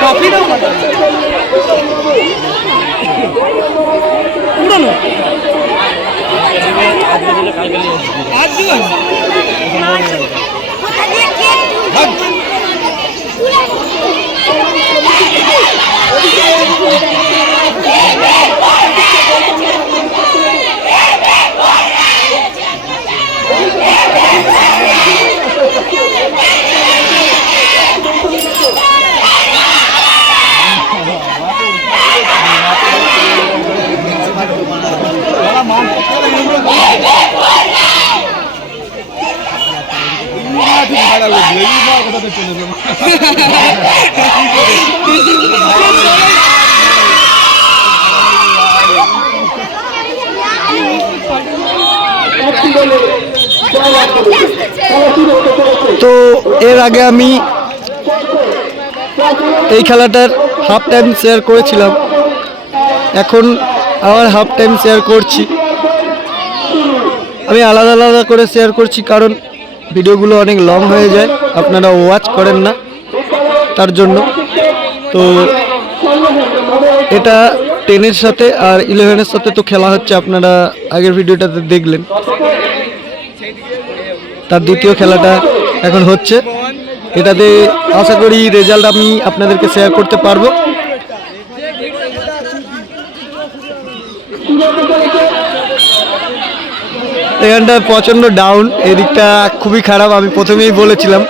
ট্রফিটাও পুরনো আজ তো এর আগে আমি এই খেলাটার হাফ টাইম শেয়ার করেছিলাম, এখন আবার হাফ টাইম শেয়ার করছি। আমি আলাদা আলাদা করে শেয়ার করছি কারণ ভিডিওগুলো অনেক লং হয়ে যায়, আপনারা ওয়াচ করেন না তার জন্য। তো এটা 10-এর সাথে আর 11-এর সাথে তো খেলা হচ্ছে, আপনারা আগের ভিডিওটাতে দেখলেন। তার দ্বিতীয় খেলাটা এখন হচ্ছে, এটাতে আশা করি রেজাল্ট আমি আপনাদেরকে শেয়ার করতে পারবো। এখানটা প্রচণ্ড ডাউন, এদিকটা খুবই খারাপ। আমি প্রথমেই বলেছিলাম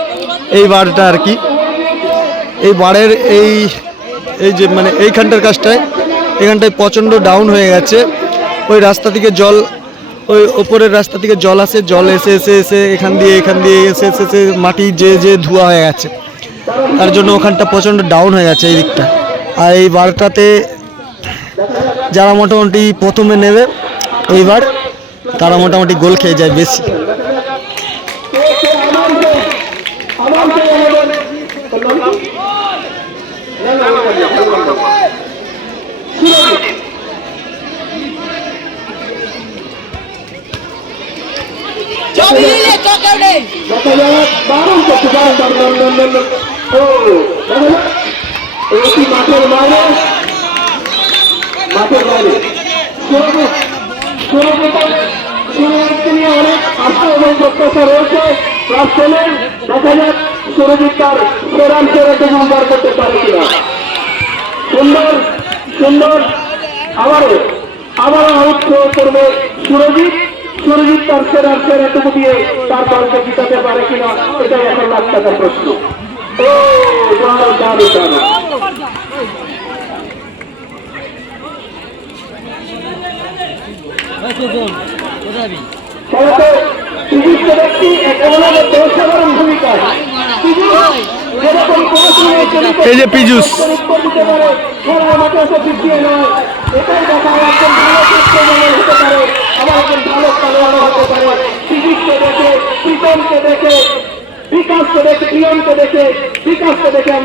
এই বারটা আর কি, এই বারের এই যে মানে এইখানটার কাজটায় এখানটায় প্রচণ্ড ডাউন হয়ে গেছে। ওই রাস্তা থেকে জল, ওই ওপরের রাস্তা থেকে জল আসে, জল এসে এসে এসে এখান দিয়ে এসে এসে এসে মাটি যে ধোয়া হয়ে গেছে, তার জন্য ওখানটা প্রচণ্ড ডাউন হয়ে গেছে এই দিকটা। আর এই বারটাতে যারা মোটামুটি প্রথমে নেবে এইবার, তারা মোটামুটি গোল খেয়ে যায় বেশি। অনেক আশা এবং প্রত্যাশা রয়েছে। দেখা যাক সুরজিৎ তার সেরাম সেরাটুকু উদ্ধার করতে পারে কিনা। সুন্দর সুন্দর আবারও আউট করবে সুরজিৎ তার সেরাটুকু দিয়ে তার দলকে জিতাতে পারে কিনা, এটাই এখন লাখ টাকার প্রশ্ন। ও দারুণ এই যে পিজুস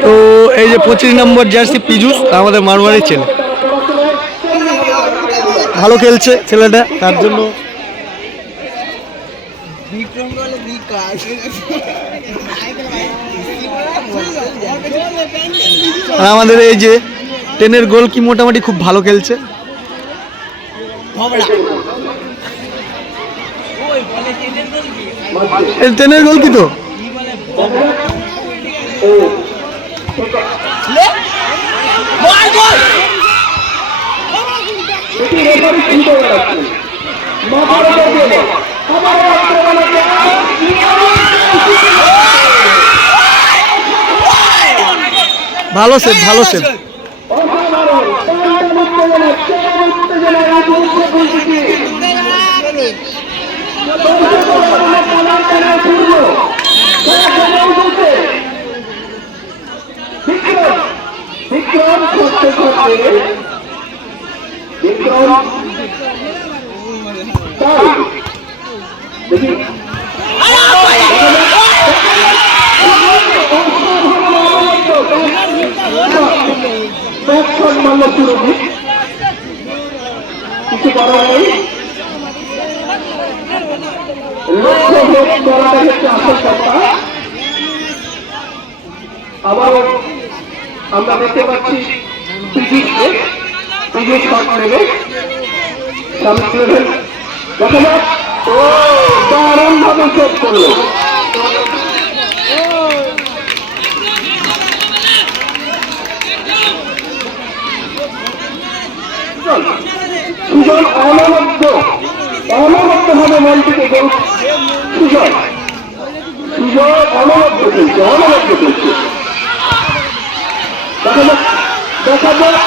তো এই যে 25 নম্বর জার্সি পিজুস আমাদের মারওয়াড়ির ছেলে, ভালো খেলছে ছেলেটা, তার জন্য আর আমাদের এই যে 10-এর গোল কি মোটামুটি খুব ভালো খেলছে। 10-এর গোল কি তো ভালো সেভ কিছু করার নেই, লক্ষ্য ভেদ করাটা হচ্ছে আসল কথা। আবার আমরা দেখতে পাচ্ছি পিজি শট নেবে সামনে নেবেন দেখা যাক ও দারুণ ভাবে সেভ করলো সুজন অনবদ্য ভাবে মনটিকে গোল সুজন অনবদ্য খেলছে দেখা যাক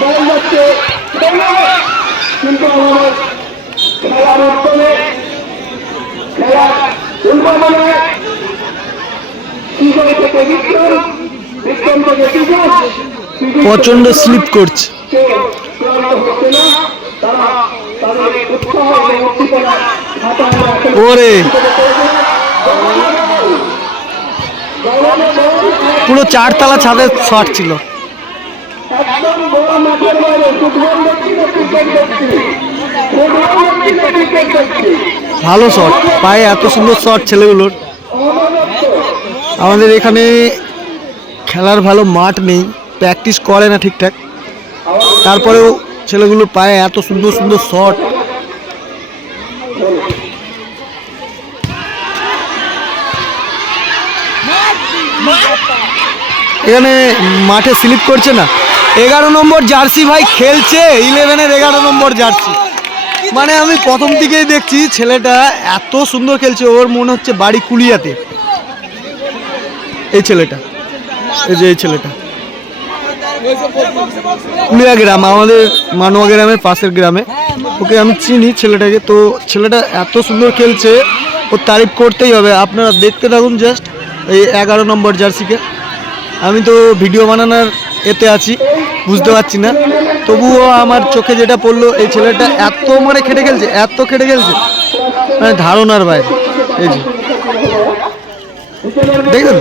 বল যাচ্ছে কিন্তু আমাদের খেলার উত্তরে খেলার উন্নয়নে প্রচন্ড স্লিপ করছে ওরে পুরো 4 তলা ছাদের শট ছিল ভালো শট পায়ে এত সুন্দর শট ছেলেগুলোর আমাদের এখানে খেলার ভালো মাঠ নেই প্র্যাকটিস করে না ঠিকঠাক তারপরেও ছেলেগুলোর পায়ে এত সুন্দর সুন্দর শট এখানে মাঠে স্লিপ করছে না 11 নম্বর জার্সি ভাই খেলছে 11-এর 11 নম্বর জার্সি মানে আমি প্রথম থেকেই দেখছি ছেলেটা এত সুন্দর খেলছে ওর মনে হচ্ছে বাড়ি কুলিয়াতে এই ছেলেটা এই ছেলেটা কুলিয়া গ্রাম আমাদের মানোয়া গ্রামের পাশের গ্রামে ওকে আমি চিনি ছেলেটাকে তো ছেলেটা এত সুন্দর খেলছে ওর তারিফ করতেই হবে আপনারা দেখতে থাকুন জাস্ট এই 11 নম্বর জার্সিকে আমি তো ভিডিও বানানোর এতে আছি বুঝতে পারছি না তবুও আমার চোখে যেটা পড়লো এই ছেলেটা এত মানে খেটে খেলছে মানে ধারণার বাইরে এই যে দেখুন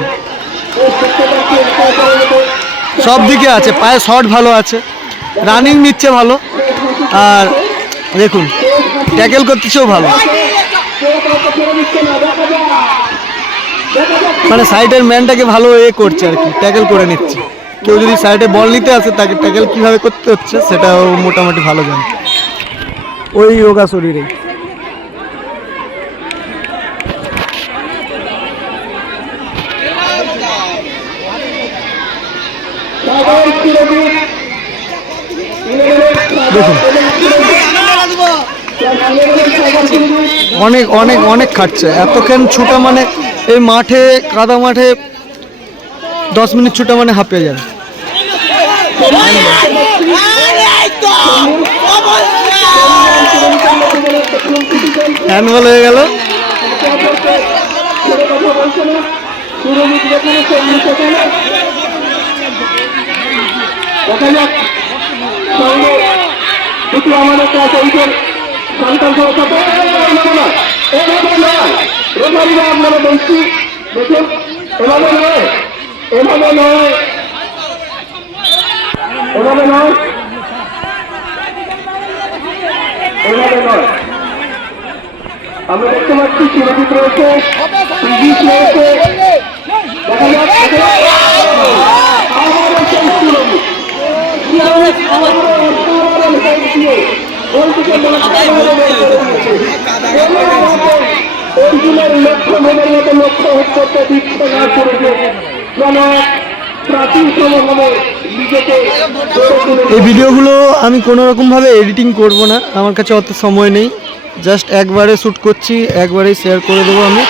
সব দিকে আছে পায়ে শট ভালো আছে রানিং নিচ্ছে ভালো আর দেখুন ট্যাকেল করতেছেও ভালো মানে সাইডের ম্যানটাকে ভালো করছে আর কি ট্যাকেল করে নিচ্ছে কেউ যদি সাইডে বল নিতে আসে তাকে ট্যাকেল কিভাবে করতে হচ্ছে সেটাও মোটামুটি ভালো জানে ওই রোগা শরীরে দেখুন অনেক অনেক অনেক খাটছে এতক্ষণ ছুটা মানে এই মাঠে কাদা মাঠে 10 মিনিট ছুটা মানে হাঁপিয়ে যাবে হ্যান্ডবল হয়ে গেল আমাদের কাছে সন্তান আপনারা বলছি দেখুন এভাবে নয় আমরা দেখতে পাচ্ছি সুরজিৎ রয়েছে অর্জুনের লক্ষ্য মেয়ের মতো লক্ষ্য করতে দিচ্ছে না করেছে প্রাচীন সমভাবে নিজেকে এই ভিডিওগুলো আমি কোনো রকমভাবে এডিটিং করব না আমার কাছে অত সময় নেই জাস্ট একবারে শ্যুট করছি একবারেই শেয়ার করে দেবো আমি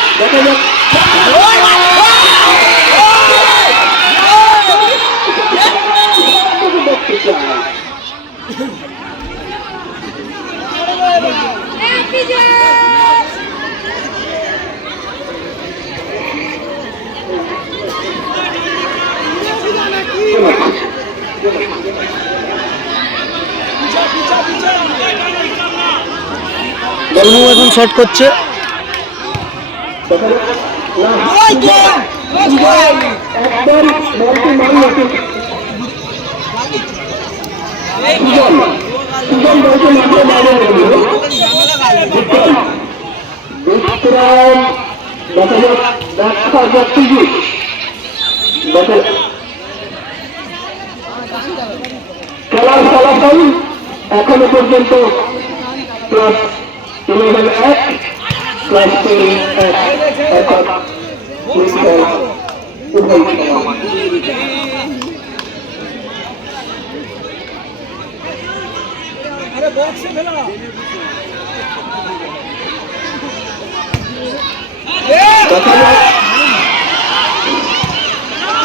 এখন শট করছে বিশ্রাম দেখা যাক দেখা যাচ্ছে খেলার ফলাফল এখনো পর্যন্ত প্লাস 11 1 প্লাস 10 1 অর্থাৎ উভয় সমান।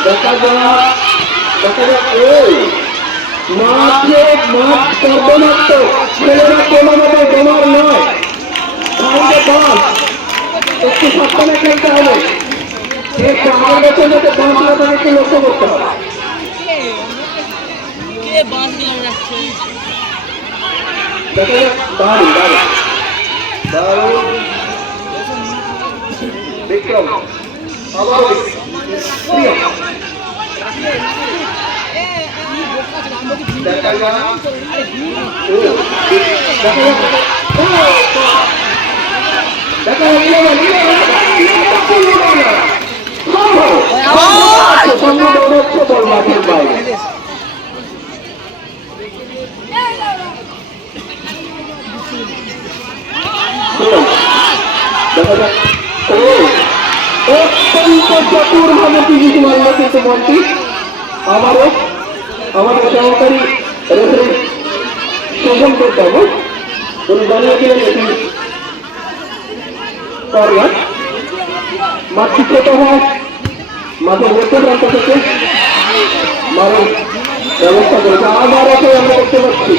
দেখা যাক মাঠে মাঠ সর্বমাত্র ছেলেরা কোনোভাবে বোমার নয়, একটু সাবধানে খেলতে হবে। আমার বেতন যাতে বাঁচলে একটু লক্ষ্য করতে হবে। দেখা যাক দারুণ দারুণ দারুণ বিক্রম আবার দেখা যাক অত্যন্ত চতুরভাবে পিজিটি মারল কিন্তু বলটি আবারও আমাদের সহকারী রেফারি শোভন করতে হবে। উনি জানিয়েছিলেন এটি কর্নার। মাঠটি ছোট হয়, মাঠের মধ্যে প্রান্ত থেকে মারের ব্যবস্থা করেছে। আবার ওকে আমরা দেখতে পাচ্ছি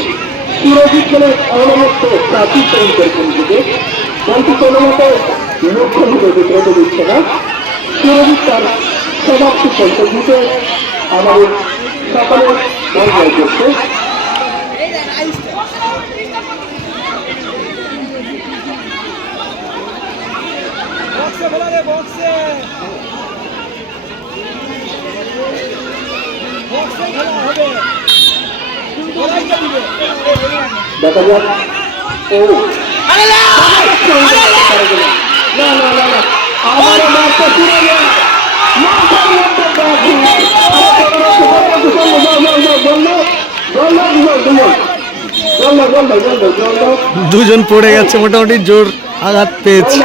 সুরজিৎ খেলে অনমুক্ত প্রাচীর তৈরি করেছেন দিকে বলটি কোনো মতো লক্ষ্য হিসেবে বিক্রত দিচ্ছে না। সুরজিৎ তার সমাপ্তি করতে দিতে আমাদের সকলে বল জয় করছে। দেখা যাক আমার মারতে শুরু দুজন পড়ে গেছে, মোটামুটি জোর আঘাত পেয়েছে।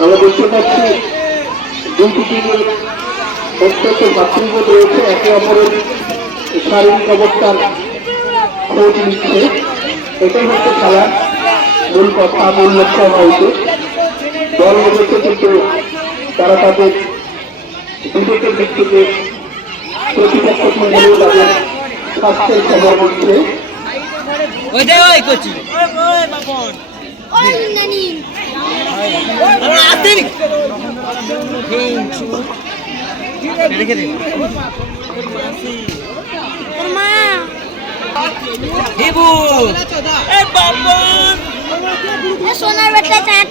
আমরা দেখতে পাচ্ছি দুটি টিমের অত্যন্ত ভাতৃবোধ রয়েছে, একে অপরের শারীরিক অবস্থার খোঁজ নিচ্ছে। এটাই হচ্ছে খেলার মূল কথা, মূল লক্ষ্য হওয়া উচিত। দল রয়েছে কিন্তু তারা তাদের বিবেকের দিক থেকে প্রতিপক্ষ হলেও তাদের স্বাস্থ্যের খবর দিচ্ছে। সোনার বেটা চাট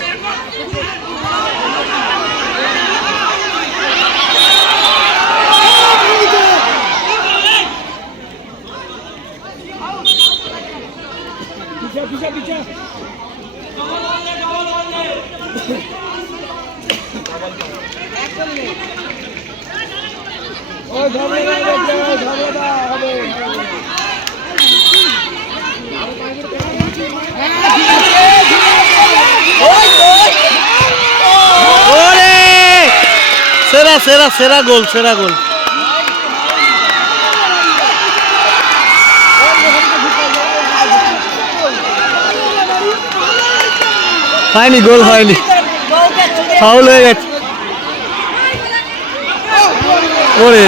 সেরা সেরা সেরা গোল, সেরা গোল। হয়নি, গোল হয়নি, ফাউল হয়ে গেছে। ওরে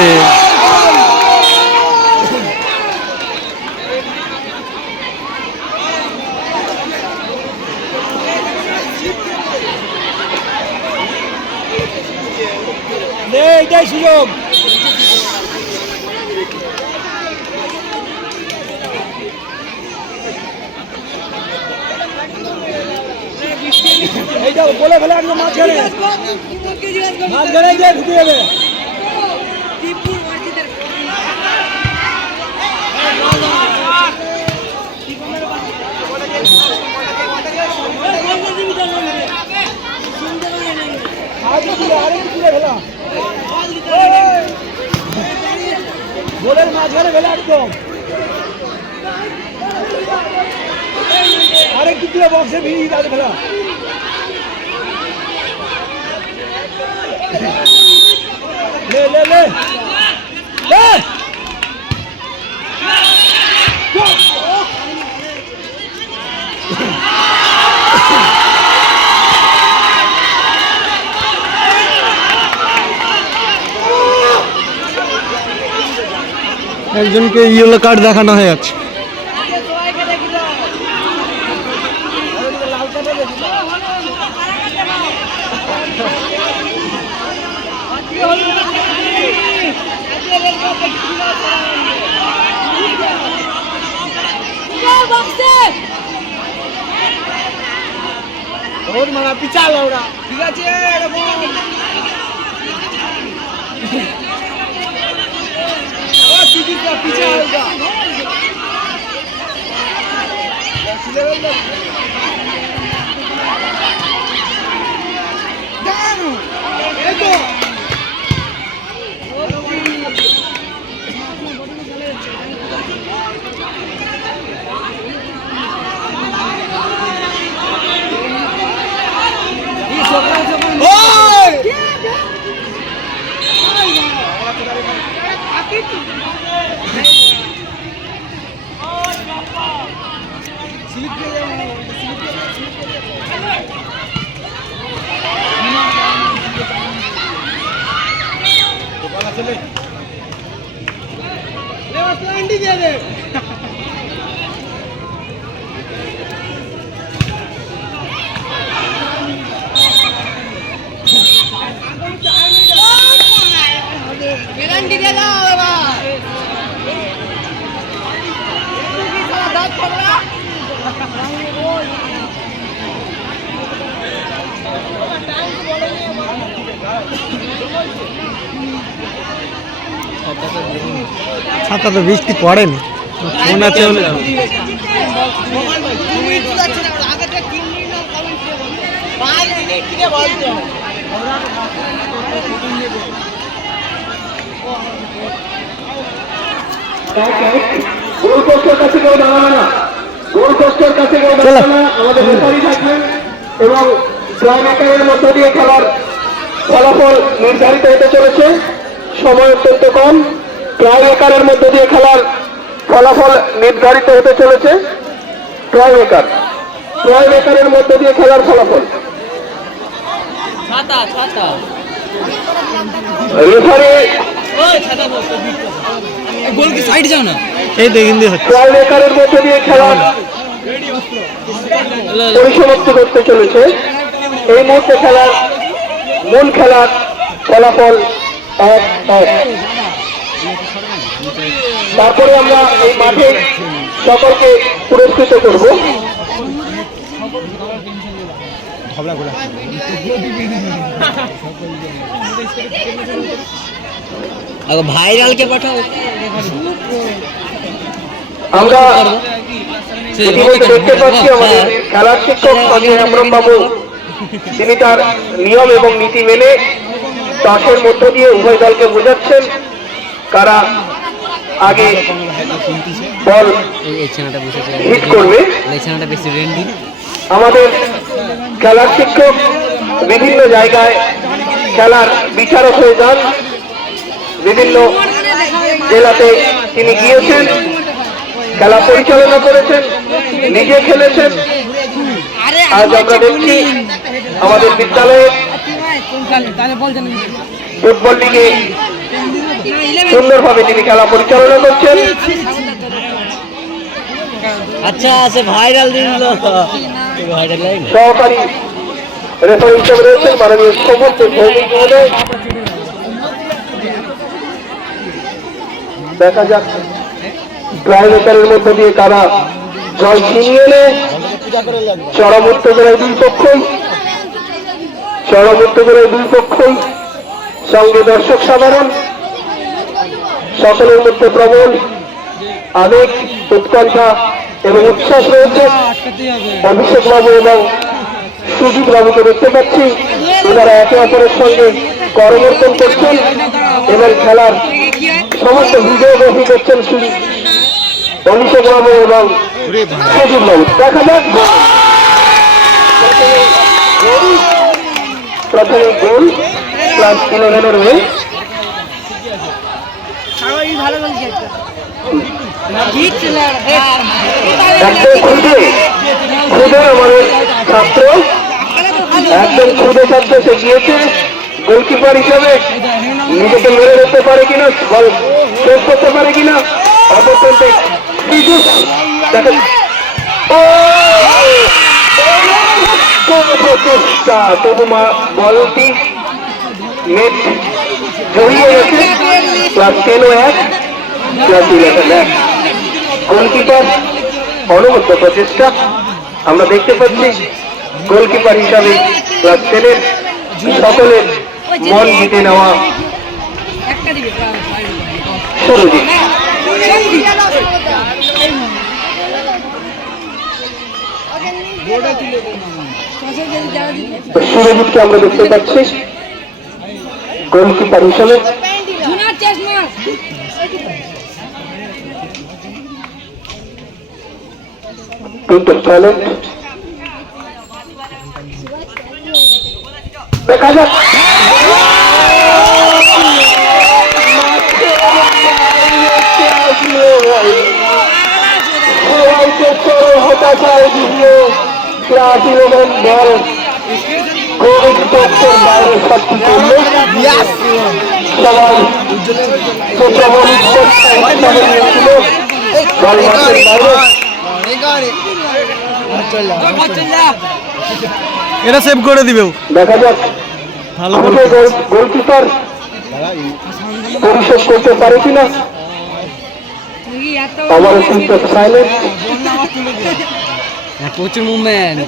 এইটাই সুযোগ। বলে ফেলে একদম মাঝখানে গিয়ে ঢুকে যাবে। গোলের মাঝখানে ফেলে একদম আরেক দিকে বক্সে ভিড় আছে ফেলা। ले ले ले ले একজনকে ইয়েলো কার্ড দেখানো হয়ে যাচ্ছে। बहुत मारा पिछा लौड़ा ठीक আছে এরকম ও টিকিটা পিछा होगा জানো এই তো ছাতা তো বৃষ্টি পড়েনি ফোন আছে বলে গোলপোস্টের কাছে কেউ দাঁড়াবে না, গোলপোস্টের কাছে কেউ দাঁড়াবে না, আমাদের রেফারি থাকবেন এবং জয়মেকারের মধ্য দিয়ে খেলার ফলাফল নির্ধারিত হতে চলেছে। সময় অত্যন্ত কম, ট্রাইমেকারের মধ্য দিয়ে খেলার ফলাফল নির্ধারিত হতে চলেছে। ট্রাইমেকারের মধ্য দিয়ে খেলার ফলাফল রেফারি ট্রাইমেকারের মধ্য দিয়ে খেলার পরিসমাপ্তি করতে চলেছে। এই মুহূর্তে খেলার মূল খেলার ফলাফল 1-1। তারপরে আমরা এই মাঠে সকলকে পুরস্কৃত করব। ভাইরাল কে পাঠাও। আমরা ইতিমধ্যে দেখতে পাচ্ছি আমাদের খেলার শিক্ষক অজয় আমরম বাবু, তিনি তার নিয়ম এবং নীতি মেনে তাসের মধ্য দিয়ে উভয় দলকে বোঝাচ্ছেন কারা আগে বল হিট করবে। আমাদের খেলার শিক্ষক বিভিন্ন জায়গায় খেলার বিচারক হয়ে যান, বিভিন্ন জেলাতে তিনি গিয়েছেন, খেলা পরিচালনা করেছেন, নিজে খেলেছেন। আজ আমরা দেখছি আমাদের বিদ্যালয়ে ফুটবল লিগে সুন্দরভাবে তিনি খেলা পরিচালনা করছেন। আচ্ছা আছে ভাইরাল দিন সহকারী রেফারি হিসেবে রয়েছেন মাননীয় সমস্ত ভৌমিক মহোদয়। দেখা যাক ট্রাইমেকারের মধ্য দিয়ে কারা জয় ছিনিয়ে এলে। চরম উত্তেজনায় দুই পক্ষই চরম উত্তেজনায় দুই পক্ষই, সঙ্গে দর্শক সাধারণ, সকলের মধ্যে প্রবল আবেগ, উৎকণ্ঠা এবং উচ্ছ্বাস রয়েছে। অভিষেক বাবু এবং সুজিত বাবুকে দেখতে পাচ্ছি, ওনারা একে অপরের সঙ্গে করমর্দন করছেন এবং খেলার সমস্ত ভিডিওগ্রাফি করছেন অভিষেক বাবু এবং সুজিত বাবু। দেখা যাক প্রথমে গোল ক্লাস 11-এর হয়ে একদম খুদে আমাদের ছাত্র, একদম খুদে ছাত্র সে গিয়েছে গোলকিপার হিসাবে নিজেকে মেরে ধরতে পারে কিনা, বল শেষ করতে পারে কিনা, অপরপন্থে প্রচেষ্টা, তবু বলটি নেট জড়িয়ে গেছে। Class 10-ও 1, class 11 1। গোলকিপার অনবদ্য প্রচেষ্টা আমরা দেখতে পাচ্ছি। গোলকিপার হিসাবে ক্লাস 10-এর সকলের মন জিতে নেওয়া সুরজিৎ। সুরজিৎকে আমরা দেখতে পাচ্ছি গোলকিপার হিসাবে। ট্যালেন্ট দেখা যাক হতাশায় ভিডিও ক্লাস 11 বল কোভিড পক্ষের বাইরে শক্তি করল। সবাই এটা সেভ করে দিবেও। দেখা যাক ভালো গোলকিপার পরিশোধ করতে পারে কিনা। আবারও কিন্তু সাইলেন্ট। প্রচুর মুভমেন্ট।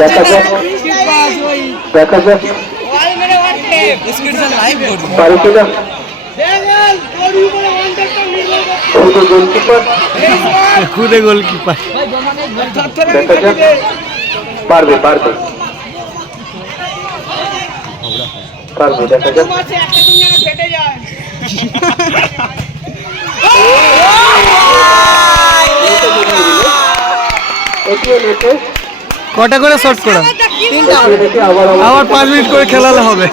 দেখা যাক দেখা যাক পারে কিনা। গোলকিপার খুদে গোলকিপার দেখা যাক পারবে পারবে পারবে দেখা যাক। কটা করে শর্ট করা? আবার 5 মিনিট করে খেলালে হবে।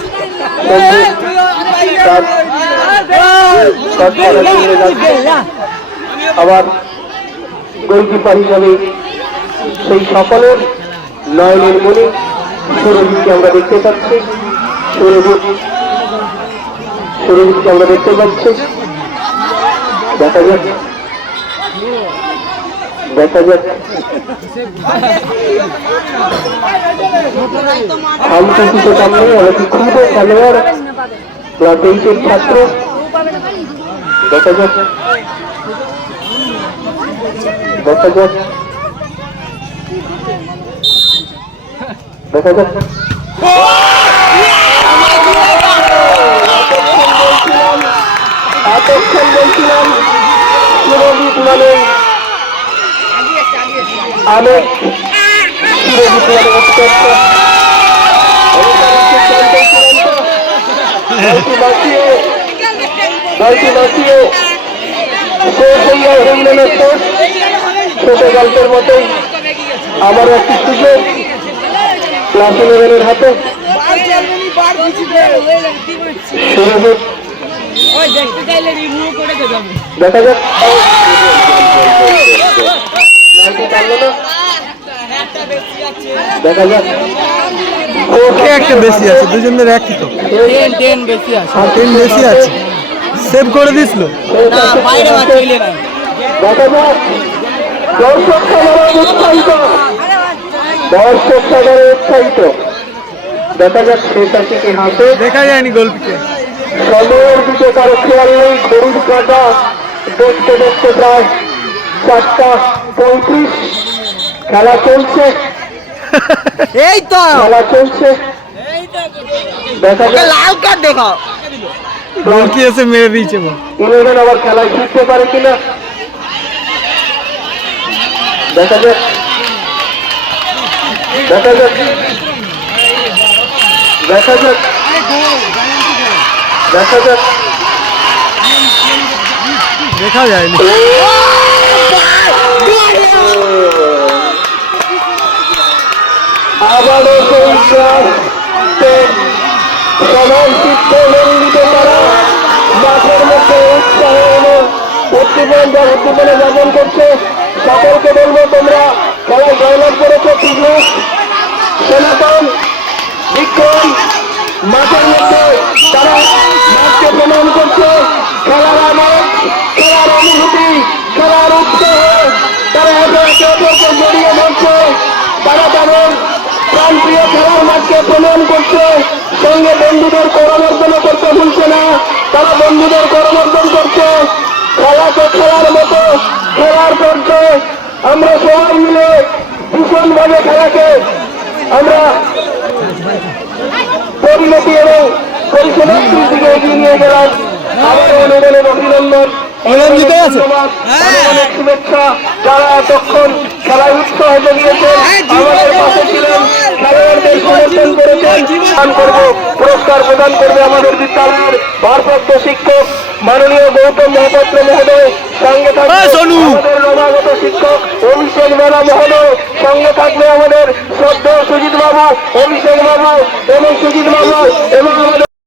আবার গোলকিপার হিসাবে সেই সকলের নয়নের মনে সুরজিৎকে আমরা দেখতে পাচ্ছি। সুরজিৎকে আমরা দেখতে পাচ্ছি। দেখা যাক দেখা যাক কিছু সামনে অনেক খুব খেলোয়াড় ক্লাস 8-এর ছাত্র। দেখা যাক দেখা যাক দেখা যাক এতক্ষণ বলছিলাম সুরজিৎ মানে অনেক সুরজিৎ মানে ছোট গল্পের মতোই আবারও একটি সুযোগ ক্লাস 11-এর হাতে। দেখা যাক দেখা যাক একটা বেশি আছে, দুজনের একই তো। 10 বেশি আছে, 10 বেশি আছে। সেভ করে দিছিল না, বাইরে মারছিলে না। দেখা যাক দর্শক সাধারণ উৎসাহিত, দর্শক সাধারণ উৎসাহিত। দেখা যাক শেষ আছে কি হাতে দেখা যায়নি গোলকিপার। সময়ের দিকে কারো খেয়াল নেই। ঘড়ির কাঁটা দেখতে দেখতে প্রায় 4:35। খেলা চলছে, এই তো খেলা চলছে। দেখা যাক লাল কার্ড দেখাও। গোলকি এসে মেরে দিয়েছে বল। 11 আবার খেলায় ফিরতে পারে কিনা দেখা যাক দেখা যাক দেখা যাক দেখা যাক দেখা যায়নি। আবারও সেই সবাই চিত্তমন্ডিত তারা মাঠের মধ্যে উৎসাহ এবং উদ্দীপনা যাপন করছে। সকলকে বলবো তোমরা খেলায় জয়লাভ করেছো ফিটনেস সনাতন বিক্রম মাঠের মধ্যে তারা মাঠকে প্রমাণ করছে। খেলার আনন্দ, খেলার অনুভূতি, খেলার উৎসাহ তারা একে অপরকে জড়িয়ে ধরছে। তারা তাদের প্রাণপ্রিয় খেলার মাঠকে প্রমাণ করছে। সঙ্গে বন্ধুদের করমর্দনও করতে ভুলছে না, তারা বন্ধুদের করমর্দন করছে। খেলাকে খেলার মতো খেলার করছে। আমরা সবাই মিলে ভীষণভাবে খেলাকে আমরা পরিণতি এবং পরিসমাপ্তির দিকে এগিয়ে নিয়ে গেলাম। আবারও অনেক অভিনন্দন, ধন্যবাদ, অনেক শুভেচ্ছা। যারা এতক্ষণ খেলায় উৎসাহ জমিয়েছেন, আমাদের পাশে ছিলেন, খেলোয়াড়দের সমর্থন করেছেন, দান করব, পুরস্কার প্রদান করবে আমাদের বিদ্যালয়ের ভারপ্রাপ্ত শিক্ষক মাননীয় গৌতম মহাপাত্র মহোদয়। সঙ্গে থাকবে আমাদের নবাগত শিক্ষক অভিষেক মেলা মহোদয়। সঙ্গে থাকবে আমাদের শ্রদ্ধেয় সুজিত বাবু, অভিষেক বাবু এবং সুজিত বাবু এবং আমাদের